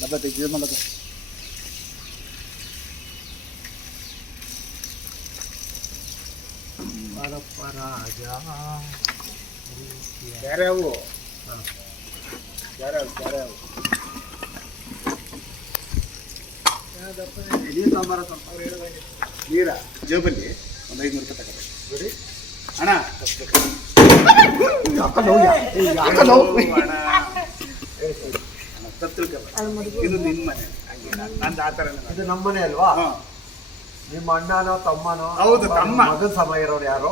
ಡಬ್ಬ ತೆಗೆದು ಮಾಡೋದು ಯಾರ್ಯಾವು ಯಾರ್ಯಾವು ಯಾರ್ಯಾವು ನೀರು ತಗೊಂಬಾರ ಸ್ವಲ್ಪ ನೀರ ಜೇಬಲ್ಲಿ ಒಂದು ಐದುನೂರು ರೂಪಾಯಿ ತಗೋಬೇಕು ನೋಡಿ ಅಣ್ಣ ಇದು ನಿಮ್ಮ ಮನೆ. ಹಂಗೆ ನಂದು ಆ ಥರ ಇದು ನಮ್ಮನೆ ಅಲ್ವಾ? ಹಾಂ. ನಿಮ್ಮ ಅಣ್ಣನೋ ತಮ್ಮನೋ ಹೌದು, ತಮ್ಮ. ಮಗನ ಸಮ ಇರೋರು ಯಾರೋ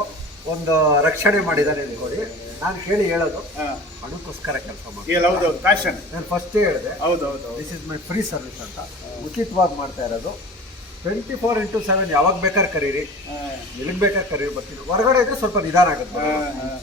ಒಂದು ರಕ್ಷಣೆ ಮಾಡಿದ್ದಾರೆ ಅನ್ಕೊಳ್ಳಿ ನಾನು ಕೇಳಿ ಹೇಳೋದು. ಹಾಂ. ಹಣಕ್ಕೋಸ್ಕರ ಕೆಲಸ ಮಾಡಿ ಫ್ಯಾಷನ್ ನಾನು ಫಸ್ಟೇ ಹೇಳಿದೆ ಹೌದು ಹೌದು this is my free service ಅಂತ. ಉಚಿತವಾಗಿ ಮಾಡ್ತಾ ಇರೋದು. ಟ್ವೆಂಟಿ ಫೋರ್ ಇಂಟು ಸೆವೆನ್ ಯಾವಾಗ ಬೇಕಾದ್ರೆ ಕರೀರಿ. ಹಾಂ. ಎಲ್ಲಿಗೆ ಬೇಕಾದ್ರೆ ಕರೀರಿ ಬರ್ತೀನಿ. ಹೊರಗಡೆ ಇದ್ರೆ ಸ್ವಲ್ಪ ನಿಧಾನ ಆಗುತ್ತೆ ಹಾಂ ಹಾಂ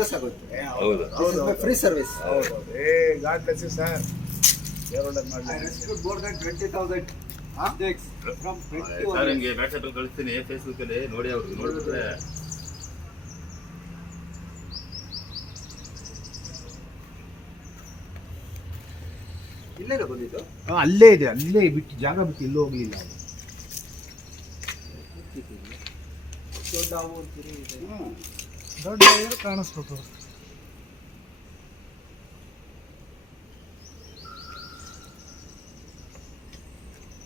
ಬಿಸ್ನೆಸ್ ಆಗುತ್ತೆ. ಹೌದು. ಹೌದು ಫ್ರೀ ಸರ್ವಿಸ್ ಹೌದು ಏ ಗಾಡ್ ಬ್ಲೆಸ್ ಯು ಸರ್ ದೇವರೊಳ್ಳೇದು ಮಾಡಲಿ. More than twenty thousand from sir ನಿಮಗೆ ವಾಟ್ಸಪ್ ಅಲ್ಲಿ ಕಳಿಸ್ತೀನಿ ಫೇಸ್ಬುಕ್ ಅಲ್ಲಿ. ನೋಡಿ ಅವ್ರಿಗೆ ನೋಡಿದ್ರೆ ಇಲ್ಲೇನೋ ಬಂದಿದ್ದು? ಅಲ್ಲೇ ಇದೆ ಅಲ್ಲೇ ಬಿಟ್ಟು ಜಾಗ ಬಿಟ್ಟು ಎಲ್ಲೂ ಹೋಗ್ಲಿಲ್ಲ ಅದು ದೊಡ್ಡ ಇದೆ. ದೊಡ್ಡ ಕಾಣಿಸ್ಬೇಕು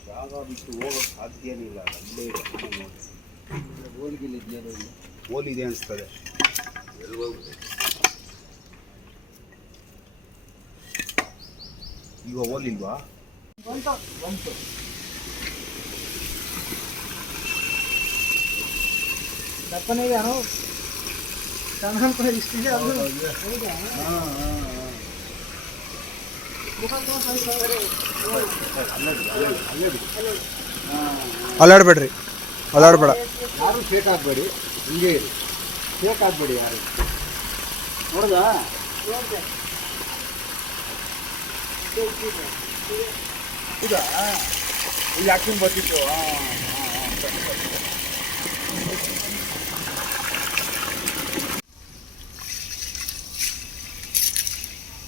ಜಾಗ ಬಿಟ್ಟು ಹೋಗೋಕ್ಕೆ ಸಾಧ್ಯನೇ ಇಲ್ಲ ಅಲ್ಲೇ ಇದೆ ಇದೆಯಲ್ಲ ಹೋಲಿದೆ ಅನಿಸ್ತದೆ. ಎಲ್ಲಿ ಹೋಗ್ಬಿಟ್ಟು ಈಗ ಓಲಿಲ್ವಾ ಬಂತು ಯಾರೋ? ಕನ್ನಡ ಇಷ್ಟಿದೆ ಅದು. ಅಲ್ಲಾಡ್ಬೇಡ್ರಿ. ಅಲ್ಲಾಡ್ಬೇಡ. ಯಾರು ಶೇಕ್ ಆಗಬೇಡಿ ಹಿಂಗೆ ಇರಿ. ಶೇಕ್ ಆಗಬೇಡಿ ಯಾರು? ನೋಡ್ದಾ? ಇದಾ? ಹಾಕ್ಕೊಂಡು ಬರ್ತಿತ್ತು? ಹಾಂ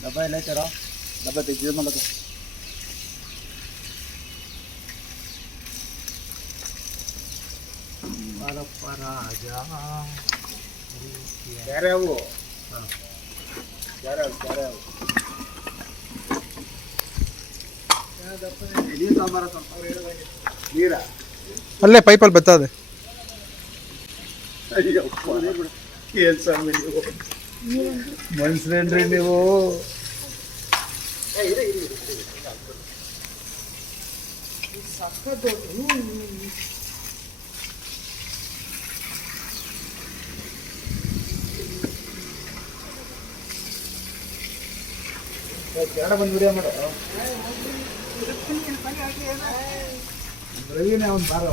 ಡಬ್ಬ ಎಲ್ಲ ಐತಾರ ಡಬ್ಬ ತೆಗೆದು ಮಾಡೋದು ಯಾರ್ಯಾವು ಯಾರ್ಯಾವು ಯಾರ್ಯಾವು ನೀರು ತಗೊಂಬಾರ ಸ್ವಲ್ಪ ನೀರ ಅಲ್ಲೇ ಪೈಪಲ್ಲಿ ಬರ್ತದೆ ಅಯ್ಯಪ್ಪ ನೀವು ಮನ್ಸ್ರೇನ್ರಿ ನೀವು ಕೆರಡ ಬಂದು ವಿಡಿಯೋ ಮಾಡು ರವಿನೇ ಅವ್ನು ಬಾರೋ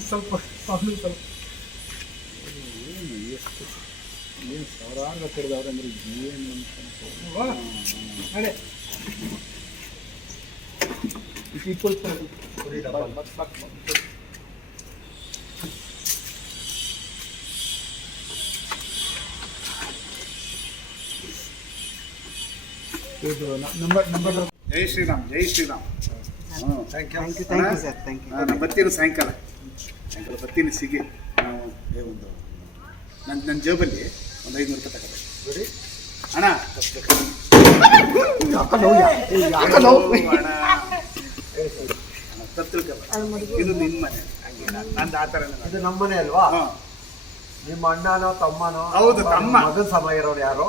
ಸ್ವಲ್ಪ ಸ್ವಾಮಿ ಸ್ವಲ್ಪ ಏನು ಸಾವಿರಾರು ಕಡಿದವ್ರೆ ಅಂದ್ರೆ ಏನು ಇದು ನಂಬರ್ ನಂಬರ್ ಜೈ ಶ್ರೀರಾಮ್. ಜೈ ಶ್ರೀರಾಮ್ ಹ್ಞೂ thank you thank you thank you sir thank you ನಾನು ಬರ್ತೀನಿ ಸಾಯಂಕಾಲ? ಸಾಯಂಕಾಲ ಬರ್ತೀನಿ ಸಿಗಿ. ನಾವು ಒಂದು ನನ್ನ ನನ್ನ ಜೇಬಲ್ಲಿ ಒಂದು ಐದುನೂರು ರೂಪಾಯಿ ತಗೋಬೇಕು. ನೋಡಿ. ಅಣ್ಣ. ಇದು ನಿಮ್ಮ ಮನೆ. ಹಂಗೆ ನಂದು ಆ ಥರ ಇದು ನಮ್ಮ ಮನೆ ಅಲ್ವಾ? ಹಾಂ. ನಿಮ್ಮ ಅಣ್ಣನೋ ತಮ್ಮನೋ ಹೌದು, ಅಥವಾ ತಮ್ಮ. ನಿಮ್ಮ ಮಗನ ಸಮ ಇರೋರು ಯಾರೋ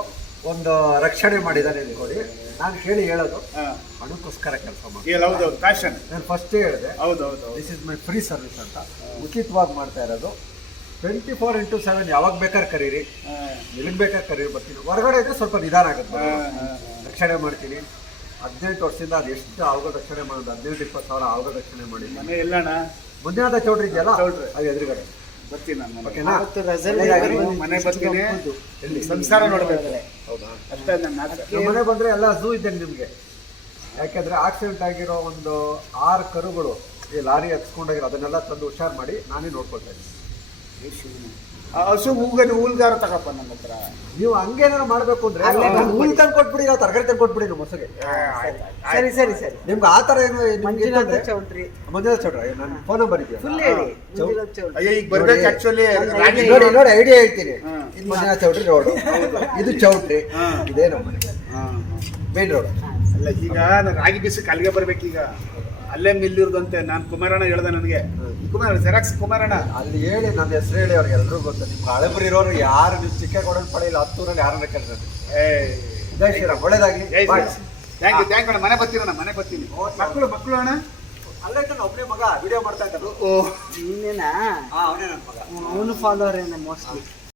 ಒಂದು ರಕ್ಷಣೆ ಮಾಡಿದ್ದಾರೆ ಅನ್ಕೊಳ್ಳಿ ನಾನು ಕೇಳಿ ಹೇಳೋದು. ಹಾಂ. ಹಣಕ್ಕೋಸ್ಕರ ಕೆಲಸ ಮಾಡಿ ಏ ಹೌದು ಹೌದು ಫ್ಯಾಷನ್ ನಾನು ಫಸ್ಟೇ ಹೇಳಿದೆ. ಹೌದು ಹೌದು this is my free service ಅಂತ. ಉಚಿತವಾಗಿ ಮಾಡ್ತಾ ಇರೋದು. ಟ್ವೆಂಟಿ ಫೋರ್ ಇಂಟು ಸೆವೆನ್ ಯಾವಾಗ ಬೇಕಾದ್ರೆ ಕರೀರಿ. ಹಾಂ. ಎಲ್ಲಿಗೆ ಬೇಕಾದ್ರೆ ಕರೀರಿ ಬರ್ತೀನಿ. ಹೊರಗಡೆ ಇದ್ರೆ ಸ್ವಲ್ಪ ನಿಧಾನ ಆಗುತ್ತೆ. ಹಾಂ ಹಾಂ. ರಕ್ಷಣೆ ಮಾಡ್ತೀನಿ. ಹದಿನೆಂಟು ವರ್ಷದಿಂದ ಅದು ಎಷ್ಟು ಆವುಗಳ ರಕ್ಷಣೆ ಮಾಡೋದು ಹದಿನೆಂಟು ಇಪ್ಪತ್ತು ಸಾವಿರ ಆವುಗಳ ರಕ್ಷಣೆ ಮಾಡಿ ಮನೆ ಎಲ್ಲಣ್ಣ ಮುಂದಿನಾದ ಚೌಟ್ರಿ ಇದೆಯಲ್ಲ. ಅದು ಎದುರುಗಡೆ. ಬರ್ತೀನಿ ನಾನು. ಓಕೆನಾ? ಅವತ್ತು. ಮನೆ ಬರ್ತೀನಿ. ಎಲ್ಲಿ? ಸಂಸಾರ ನೋಡ್ಬೇಕು. ಹೌದಾ? ಅಷ್ಟೇ ನನ್ನ ಆಸೆ. ಮನೆ ಬಂದ್ರೆ ಎಲ್ಲ ಝೂ ಇದೆ ನಿಮಗೆ. ಯಾಕಂದ್ರೆ ಆಕ್ಸಿಡೆಂಟ್ ಆಗಿರೋ ಒಂದು ಆರು ಕರುಗಳು ಈ ಲಾರಿ ಹತ್ಕೊಂಡಾಗಿರೋ ಅದನ್ನೆಲ್ಲ ತಂದು ಹುಷಾರ್ ಮಾಡಿ ನಾನೇ ನೋಡ್ಕೊಳ್ತಾ ಇದ್ದೀನಿ. ಹಸು ಹೂಗಲ್ಲಿ ಹೂಲ್ಗಾರ ತಗಪ್ಪ ನಮ್ಮ ಹತ್ರ. ನೀವು ಹಂಗೇನಾರು ಮಾಡ್ಬೇಕು ಅಂದ್ರೆ ಹೂಲ್ ತಂದು ಕೊಟ್ಬಿಡಿ ನಾವು ತರಕಾರಿ ತಂದು ಕೊಟ್ಬಿಡಿ ನಮ್ಮ ಮೊಸಗೆ. ಸರಿ ಸರಿ ಸರಿ ನಿಮ್ಗೆ ಆ ಥರ ಏನು ನಿಮ್ಗೆ ಮಂಜುನಾಥ ಇತ್ತಂದ್ರೆ ಚೌಲ್ಟ್ರಿ ಮಂಜುನಾಥ ಚೌಟ್ರಿ. ನನ್ನ ಫೋನ್ ನಂಬರ್ ಇದೆಯಾ? ಫುಲ್ ಹೇಳಿ. ಅಯ್ಯೋ ಈಗ ಬರ್ಬೇಕು ಆಕ್ಚುಲಿ ರಾಗಿ ನೋಡಿ ನೋಡಿ ಐಡಿಯಾ ಹೇಳ್ತೀನಿ. ಇದು ಮಂಜುನಾಥ ಚೌಟ್ರಿ ರೋಡ್ ಇದು ಚೌಟ್ರಿ. ಇದೇನ ಇದೇ ನಮ್ಮ ಮನೆ. ರೋಡ್ ಅಲ್ಲ ಈಗ ನಾನು ರಾಗಿ ಬಿಸಿ ಅಲ್ಲಿಗೆ ಬರ್ಬೇಕೀಗ. ಅಲ್ಲೇ ಮಿಲ್ಲಿರ್ದಂತೆ ನಾನು ಕುಮಾರಣ್ಣ ಹೇಳ್ದೆ ನನಗೆ. ಕುಮಾರ ಜೆರಾಕ್ಸ್ ಕುಮಾರಣ್ಣ. ಅಲ್ಲಿ ಹೇಳಿ ನನ್ನ ಹೆಸರು ಹೇಳಿ ಅವ್ರಿಗೆ ಎಲ್ಲರೂ ಗೊತ್ತು. ನಿಮ್ಮ ಹಳಬರಿ ಇರೋರು ಯಾರು ನೀವು ಚಿಕ್ಕ ಚಿಕ್ಕಗೌಡನ ಪಡೆಯಿಲ್ಲ ಹತ್ತೂರಲ್ಲಿ ಯಾರನ್ನ ಕರೆದ್ರೆ ಏಯ್ ಜೈ ಶ್ರೀರಾಮ್ ಒಳ್ಳೇದಾಗಿ ಥ್ಯಾಂಕ್ ಯು ಥ್ಯಾಂಕ್ ಮೇಡಮ್ ಮನೆ ಬರ್ತೀನಿ ಅಣ್ಣ ಮನೆ ಬರ್ತೀನಿ. ಮಕ್ಕಳು ಮಕ್ಕಳು ಅಣ್ಣ? ಅಲ್ಲೇ ನಾನು ಒಬ್ಬನೇ ಮಗ ವಿಡಿಯೋ ಮಾಡ್ತಾ ಇದ್ದಾರೆ ಓ ನೀನೇನಾ ಹಾ ಅವನೇ ನನ್ನ ಮಗ. ಅವನು ಫಾಲೋವರ್ ಏನ ಮೋಸ್ಟ್ಲಿ